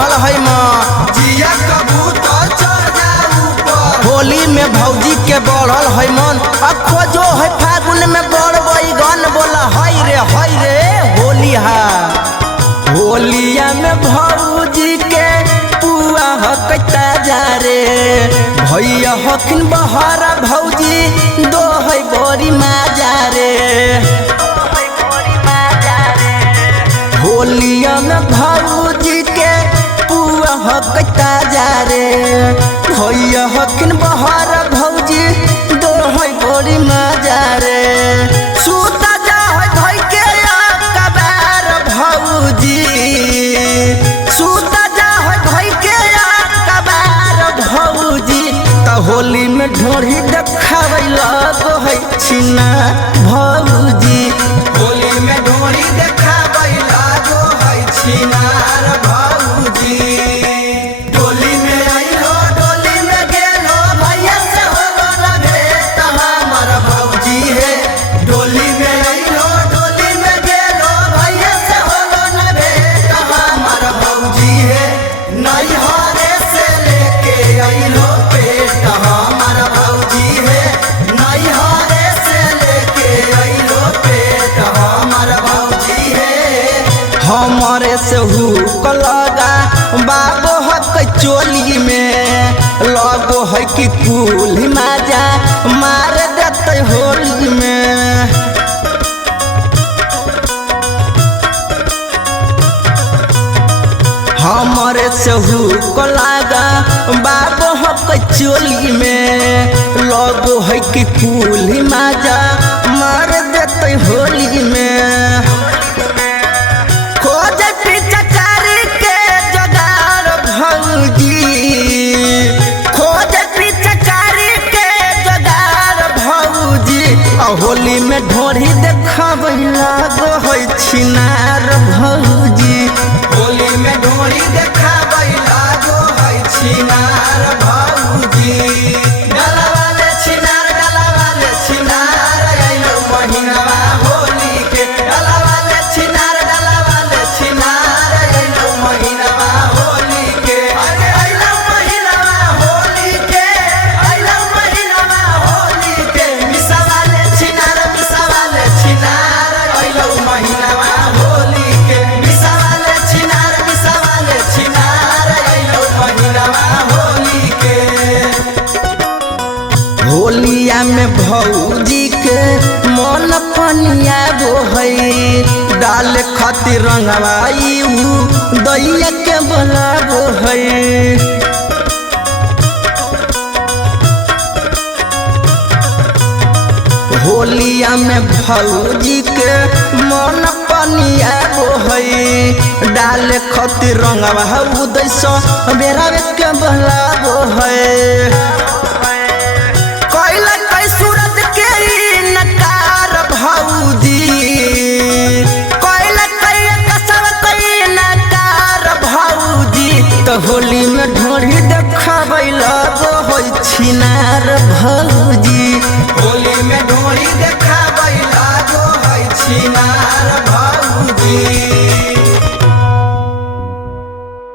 बढ़ल है माँ जिया कबूतर चढ़ जा ऊपर। होली में भौजी के बढ़ल है मन खोजो है फागुन में बड़ बैगन बोला है रे होली हा होलिया में भौजी के पुआ हकता जा रे भैया हकिन बहरा भौजी दो है बड़ी माजा रे होलिया में भौजी के पुआ हकता जा रे भैया हकिन बहरा भौजी दो है बड़ी माजा रे सूता जा है धोई के कबार भौजी सूता जा है धोई के कबार भौजी त होली में ढोरी देखावे लगो है छिना भौजी होली में ढोरी देखाबै लागो है छिनार भौजी। डोली में आइलो डोली में गेलो भैया से होलो ना भेंट हमर भौजी हे। डोली में आइलो डोली में गेलो भैया से होलो ना भेंट हमर भौजी हे। नैहरे से लेके आइलो पेट हमर भौजी हे। नैहरे से लेके आइलो पेट हमर भौजी हे। हमारे से हुक लगा बाबो हक चोली में लगो है कि कुल माजा मार देते होली में हमारे से हुक लगा बाबो हक चोली में लगो है कि कुल माजा मार देते होली में खोज पिचकारी के जोगार भौजी खोज पिचकारी के जोगार भौजी होली में ढोरी देखाबै लागो है छिनार भौजी होली में ढोरी देखाबै लागो है छिनार भौजी। गलवाले छिनार आइलो महिनावा होली के। गलवाले छिनार आइलो महिनावा होली के। अरे आइलो महिनावा होली के आइलो महिनावा होली के। मिसावाले छिनार आइलो महिनावा होली के। मिसावाले छिनार आइलो महिनावा होली के। होलिया में भौजी के मन पनिया गो है डाल खातिर रंगवाई दैया के बोलाबो है होलिया में भौजी के मन पनिया गो है डाल खातिर रंगवा उदैसो बेरा के बोलाबो है सूरज के नकार भौजी कसर नकार भौजी तो होली में ढोरी देखाबै लगो है छिनार भौजी होली में ढोरी देखाबै लागो है छिनार भौजी।